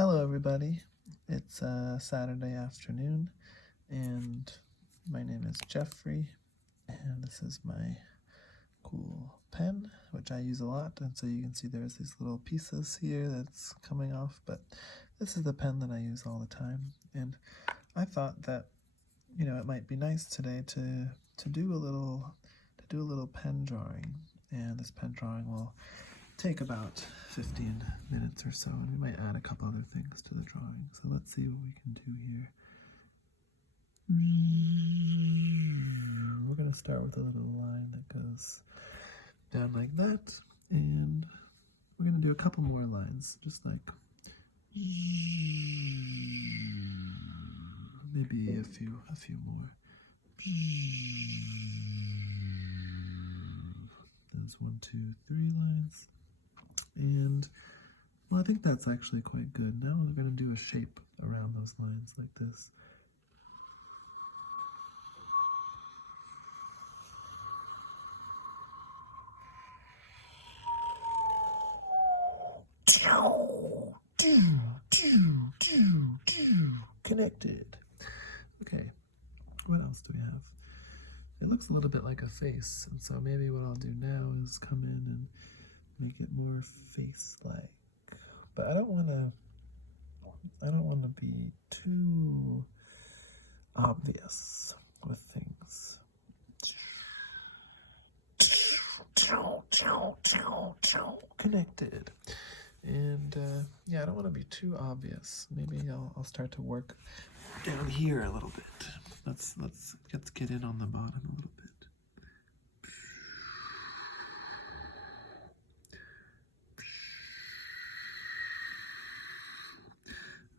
Hello everybody, it's Saturday afternoon and my name is Jeffrey and this is my cool pen which I use a lot, and so you can see there's these little pieces here that's coming off, but this is the pen that I use all the time, and I thought that it might be nice today to do a little pen drawing, and this pen drawing will take about 15 minutes or so, and we might add a couple other things to the drawing. So let's see what we can do here. We're going to start with a little line that goes down like that, and we're going to do a couple more lines, just like maybe a few more. There's 1, 2, 3 lines. And, well, I think that's actually quite good. Now we're going to do a shape around those lines like this. Connected. Okay, what else do we have? It looks a little bit like a face, and so maybe what I'll do now is come in and make it more face-like. But I don't want to be too obvious with things. Connected. And yeah, I don't want to be too obvious. Maybe I'll start to work down here a little bit. Let's get in on the bottom a little bit.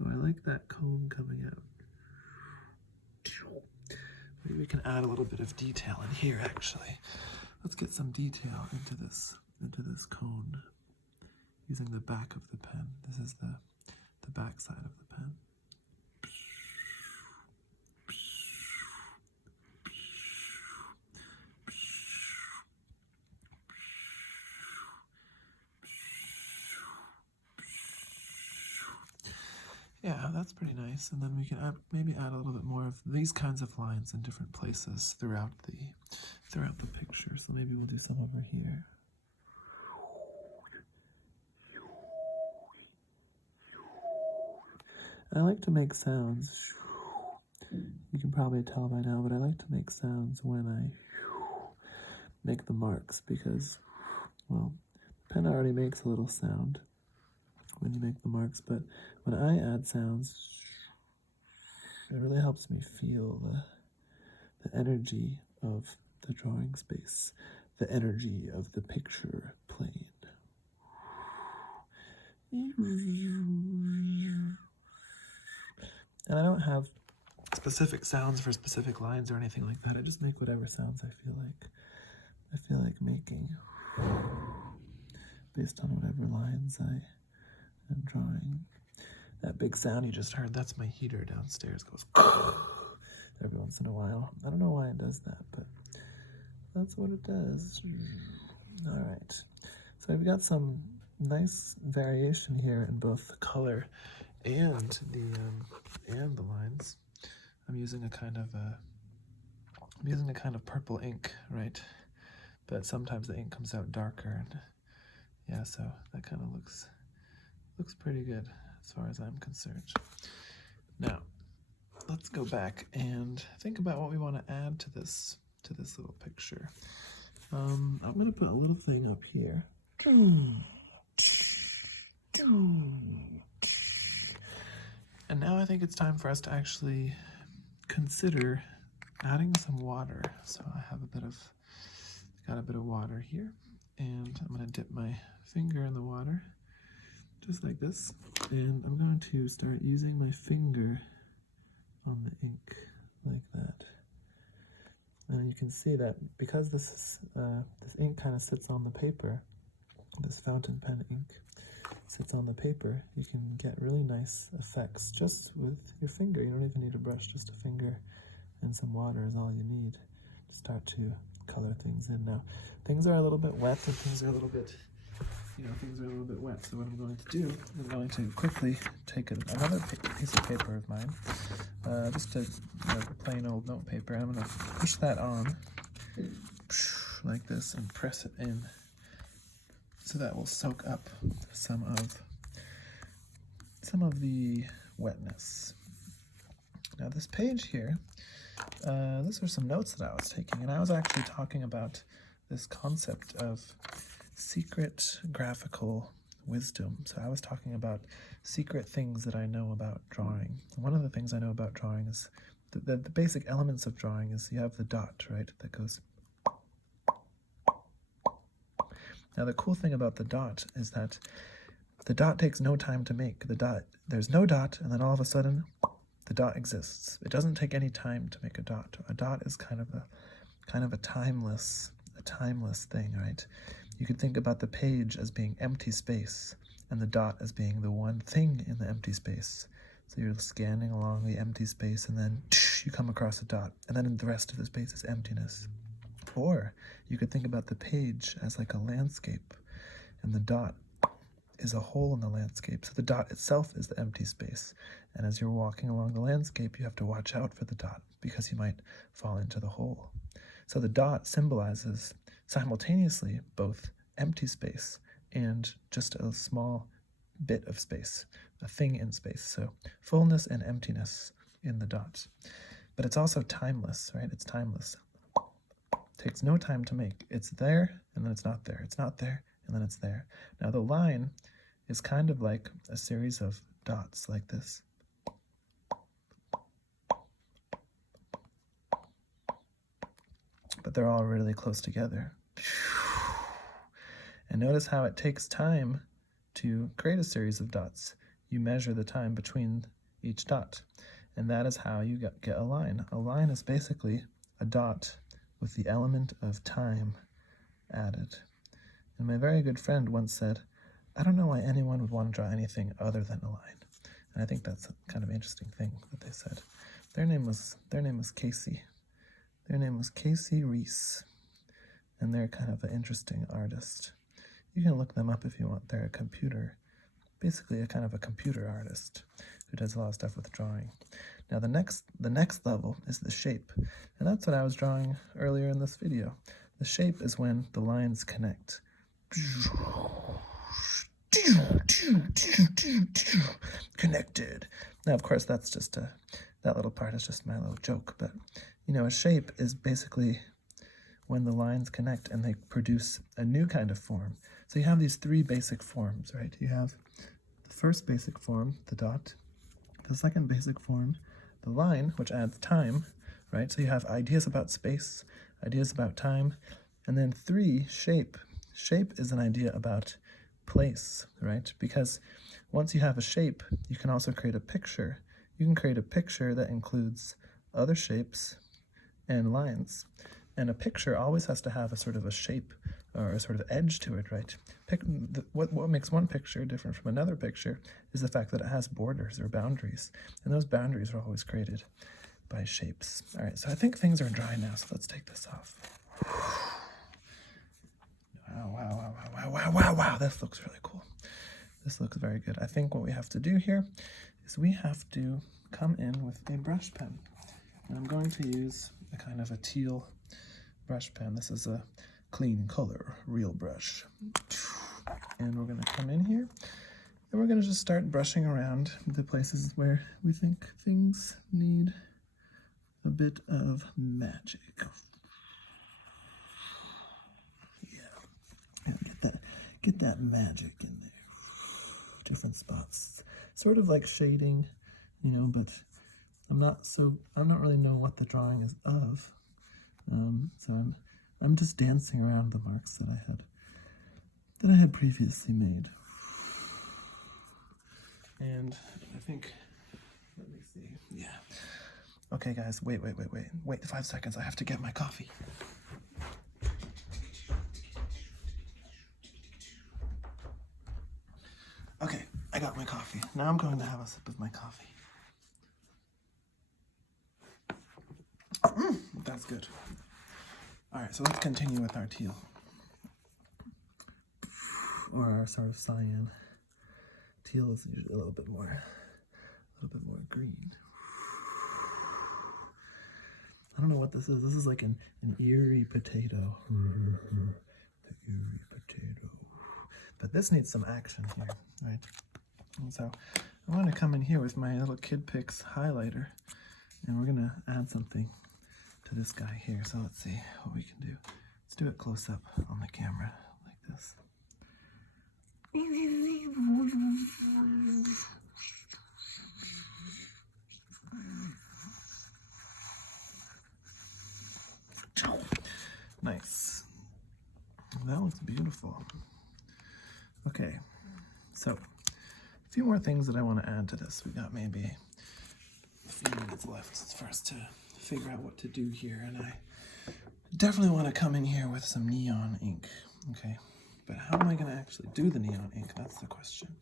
Oh, I like that cone coming out. Maybe we can add a little bit of detail in here, actually. Let's get some detail into this cone using the back of the pen. This is the back side of the pen. Yeah, that's pretty nice. And then we can maybe add a little bit more of these kinds of lines in different places throughout the picture. So maybe we'll do some over here. I like to make sounds. You can probably tell by now, but I like to make sounds when I make the marks because, well, the pen already makes a little sound when you make the marks, but when I add sounds, it really helps me feel the energy of the drawing space, the energy of the picture plane. And I don't have specific sounds for specific lines or anything like that. I just make whatever sounds I feel like making based on whatever lines I am drawing. That big sound you just heard, that's my heater downstairs. Goes every once in a while. I don't know why it does that, but that's what it does. All right. So we've got some nice variation here in both the color and the lines. I'm using a kind of purple ink, right? But sometimes the ink comes out darker, and yeah, so that kind of looks pretty good as far as I'm concerned. Now, let's go back and think about what we want to add to this little picture. I'm going to put a little thing up here. And now I think it's time for us to actually consider adding some water. So I have got a bit of water here, and I'm going to dip my finger in the water, just like this, and I'm going to start using my finger on the ink like that. And you can see that because this ink kind of sits on the paper, this fountain pen ink sits on the paper, you can get really nice effects just with your finger. You don't even need a brush, just a finger and some water is all you need to start to color things in. Now, things are a little bit wet and things are a little bit things are a little bit wet. So what I'm going to do is I'm going to quickly take another piece of paper of mine, just a plain old note paper. I'm going to push that on like this and press it in, so that will soak up some of the wetness. Now this page here, these are some notes that I was taking, and I was actually talking about this concept of secret graphical wisdom. So I was talking about secret things that I know about drawing. One of the things I know about drawing is the basic elements of drawing is you have the dot, right, that goes. Now the cool thing about the dot is that the dot takes no time to make. There's no dot, and then all of a sudden the dot exists. It doesn't take any time to make a dot. A dot is kind of a timeless thing, right? You could think about the page as being empty space and the dot as being the one thing in the empty space. So you're scanning along the empty space, and then you come across a dot, and then the rest of the space is emptiness. Or you could think about the page as like a landscape, and the dot is a hole in the landscape. So the dot itself is the empty space. And as you're walking along the landscape, you have to watch out for the dot because you might fall into the hole. So the dot symbolizes simultaneously both empty space and just a small bit of space, a thing in space. So fullness and emptiness in the dot. But it's also timeless, right? It's timeless. It takes no time to make. It's there, and then it's not there. It's not there, and then it's there. Now the line is kind of like a series of dots like this. But they're all really close together. And notice how it takes time to create a series of dots. You measure the time between each dot, and that is how you get a line. A line is basically a dot with the element of time added. And my very good friend once said, I don't know why anyone would want to draw anything other than a line. And I think that's a kind of interesting thing that they said. Their name was Casey. Their name was Casey Reese. And they're kind of an interesting artist. You can look them up if you want. They're basically a kind of a computer artist who does a lot of stuff with drawing. Now the next level is the shape. And that's what I was drawing earlier in this video. The shape is when the lines connect. Connected. Now, of course, that little part is just my little joke, but a shape is basically when the lines connect and they produce a new kind of form. So you have these three basic forms, right? You have the first basic form, the dot, the second basic form, the line, which adds time, right? So you have ideas about space, ideas about time, and then three, shape. Shape is an idea about place, right? Because once you have a shape, you can also create a picture. You can create a picture that includes other shapes and lines. And a picture always has to have a sort of a shape or a sort of edge to it, right? What makes one picture different from another picture is the fact that it has borders or boundaries. And those boundaries are always created by shapes. All right, so I think things are dry now, so let's take this off. Wow, this looks really cool. This looks very good. I think what we have to do here is we have to come in with a brush pen. And I'm going to use a kind of a teal brush pen. This is a clean color, real brush. And we're gonna come in here and we're gonna just start brushing around the places where we think things need a bit of magic. Yeah, get that magic in there. Different spots, sort of like shading, but I'm not really know what the drawing is of. So I'm just dancing around the marks that I had previously made. And I think, let me see, yeah. Okay guys, wait 5 seconds, I have to get my coffee. Okay, I got my coffee. Now I'm going to have a sip of my coffee. That's good. All right, so let's continue with our teal. or our sort of cyan. Teal is usually a little bit more green. I don't know what this is. This is like an eerie potato. The eerie potato. But this needs some action here, right? And so I want to come in here with my little Kid Picks highlighter, and we're gonna add something to this guy here. So let's see what we can do. Let's do it close up on the camera like this. Nice. That looks beautiful. Okay, so a few more things that I want to add to this. We got maybe a few minutes left for us to figure out what to do here, and I definitely want to come in here with some neon ink. Okay, but how am I going to actually do the neon ink? That's the question.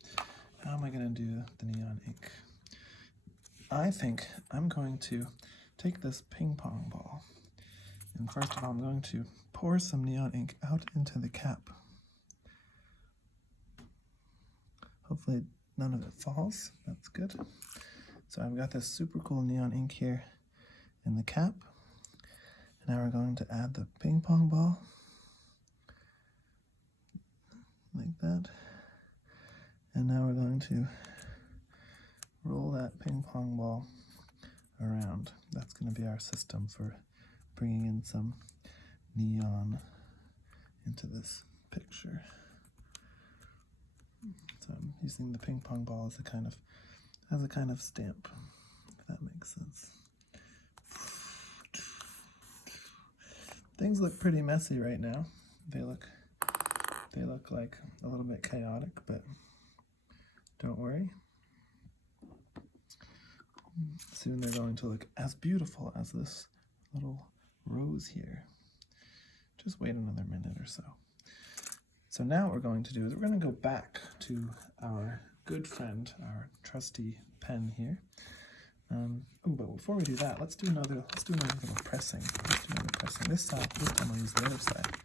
How am I going to do the neon ink? I think I'm going to take this ping pong ball, and first of all, I'm going to pour some neon ink out into the cap. Hopefully none of it falls. That's good. So I've got this super cool neon ink here in the cap. Now we're going to add the ping pong ball like that. And now we're going to roll that ping pong ball around. That's going to be our system for bringing in some neon into this picture. So I'm using the ping pong ball as a kind of stamp, if that makes sense. Things look pretty messy right now. They look like a little bit chaotic, but don't worry. Soon they're going to look as beautiful as this little rose here. Just wait another minute or so. So now what we're going to do is we're going to go back to our good friend, our trusty pen here. But before we do that, let's do another little pressing. This time I'll use the other side.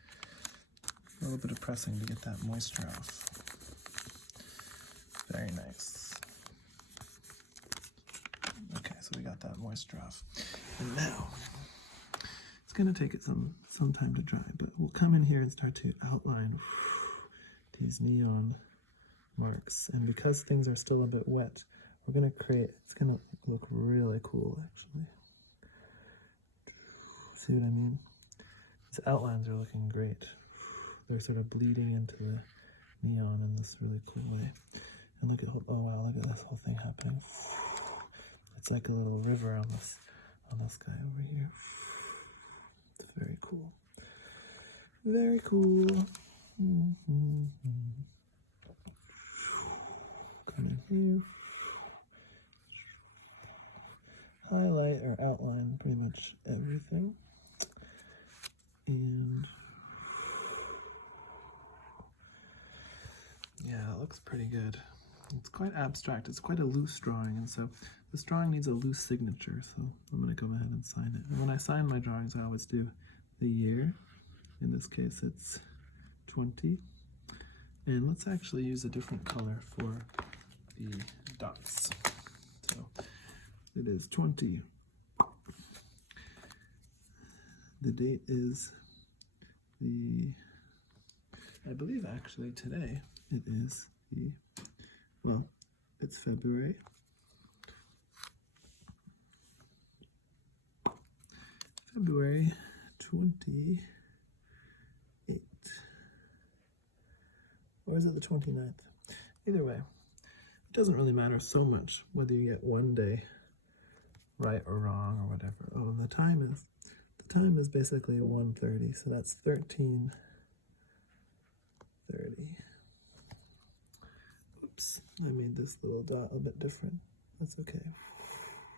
A little bit of pressing to get that moisture off. Very nice. Okay, so we got that moisture off. And now, it's going to take it some time to dry, but we'll come in here and start to outline these neon marks. And because things are still a bit wet, we're going to create, it's going to look really cool actually. See what I mean? These outlines are looking great. They're sort of bleeding into the neon in this really cool way. And look at, oh wow, look at this whole thing happening. It's like a little river on this guy over here. It's very cool. Very cool. Come in here. Highlight or outline pretty much everything. And yeah, it looks pretty good. It's quite abstract. It's quite a loose drawing, and so this drawing needs a loose signature, so I'm going to go ahead and sign it. And when I sign my drawings, I always do the year. In this case, it's 20. And let's actually use a different color for the dots. So it is 20. The date is I believe actually today it is it's February. February 28th. Or is it the 29th? Either way, it doesn't really matter so much whether you get one day right or wrong or whatever. Oh, and the time is basically 1:30, so that's 13:30. Oops, I made this little dot a bit different. That's okay.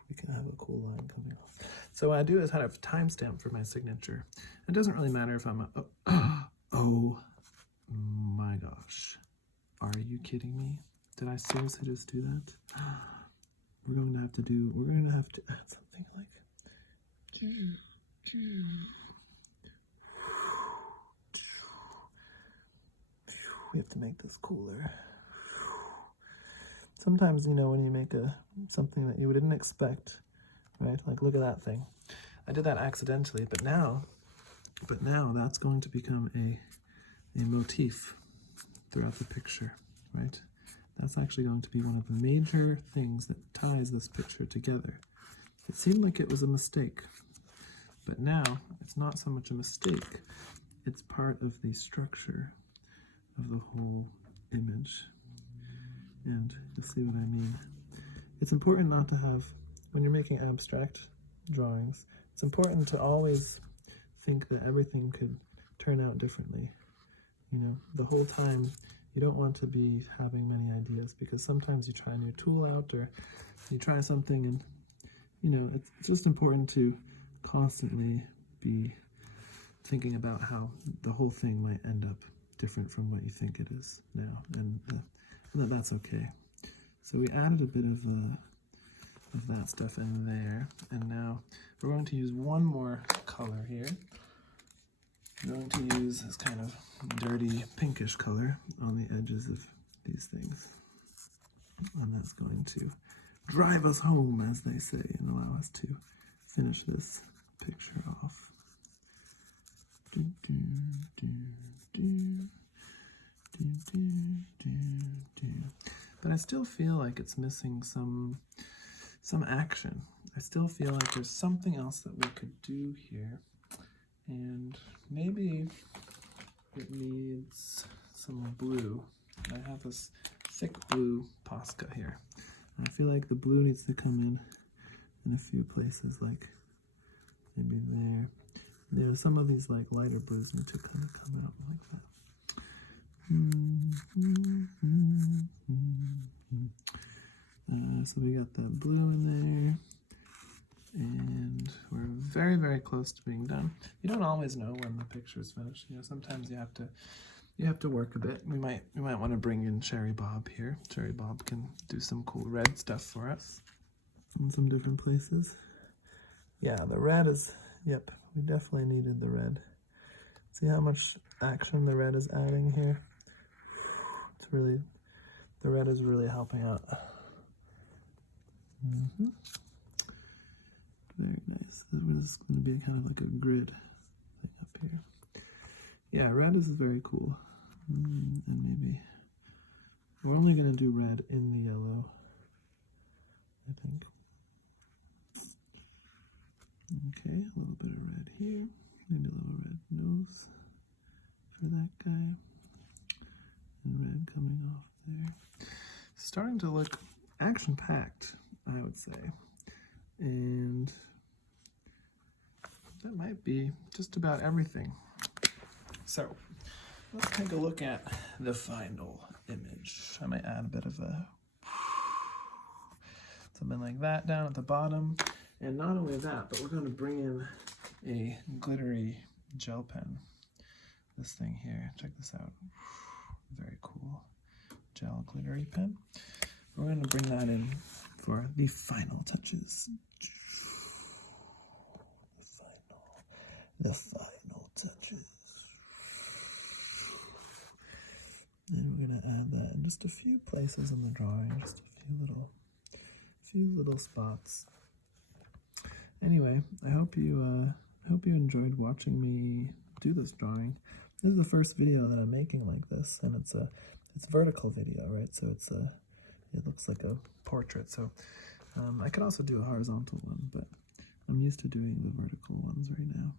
We can have a cool line coming off. So what I do is I have timestamp for my signature. It doesn't really matter if I'm oh my gosh. Are you kidding me? Did I seriously just do that? We're going to have to add something like We have to make this cooler. Sometimes, you know, when you make something that you didn't expect, right? Like, look at that thing. I did that accidentally, but now that's going to become a motif throughout the picture, right? That's actually going to be one of the major things that ties this picture together. It seemed like it was a mistake, but now it's not so much a mistake. It's part of the structure of the whole image. And you'll see what I mean. It's important not to have, when you're making abstract drawings, it's important to always think that everything could turn out differently. You know, the whole time you don't want to be having many ideas, because sometimes you try a new tool out or you try something and, you know, it's just important to constantly be thinking about how the whole thing might end up different from what you think it is now, and that's okay. So we added a bit of that stuff in there, and now we're going to use one more color here. We're going to use this kind of dirty pinkish color on the edges of these things, and that's going to drive us home, as they say, and allow us to finish this picture off. But I still feel like it's missing some action. I still feel like there's something else that we could do here, and maybe it needs some blue. I have this thick blue Posca here. And I feel like the blue needs to come in a few places, like maybe there. You know, some of these like lighter blues need to kind of come out like that. So we got that blue in there, and we're very, very close to being done. You don't always know when the picture is finished. You know, sometimes you have to work a bit. We might want to bring in Cherry Bob here. Cherry Bob can do some cool red stuff for us in some different places. Yeah, the red is, yep, we definitely needed the red. See how much action the red is adding here? It's really, the red is really helping out. Very nice. This is going to be kind of like a grid thing up here. Yeah, red is very cool. And maybe we're only going to do red in the yellow, I think. Okay, a little bit of red here. Maybe a little red nose for that guy. And red coming off there. Starting to look action-packed, I would say. And that might be just about everything. So let's take a look at the final image. I might add a bit of something like that down at the bottom. And not only that, but we're going to bring in a glittery gel pen. This thing here, check this out. Very cool. Gel glittery pen. We're going to bring that in for the final touches. The final touches. And we're going to add that in just a few places in the drawing, just a few little spots. Anyway, I hope you enjoyed watching me do this drawing. This is the first video that I'm making like this, and it's a vertical video, right? So it looks like a portrait. So I could also do a horizontal one, but I'm used to doing the vertical ones right now.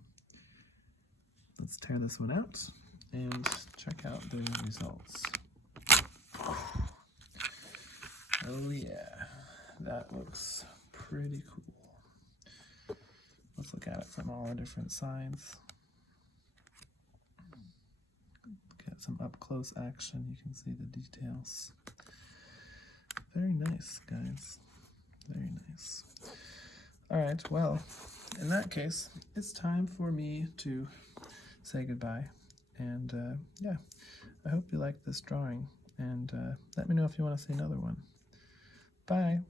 Let's tear this one out and check out the results. Oh yeah, that looks pretty cool. Let's look at it from all the different sides. Get some up-close action. You can see the details. Very nice, guys. Very nice. All right, well, in that case, it's time for me to say goodbye. And yeah, I hope you liked this drawing. And let me know if you want to see another one. Bye.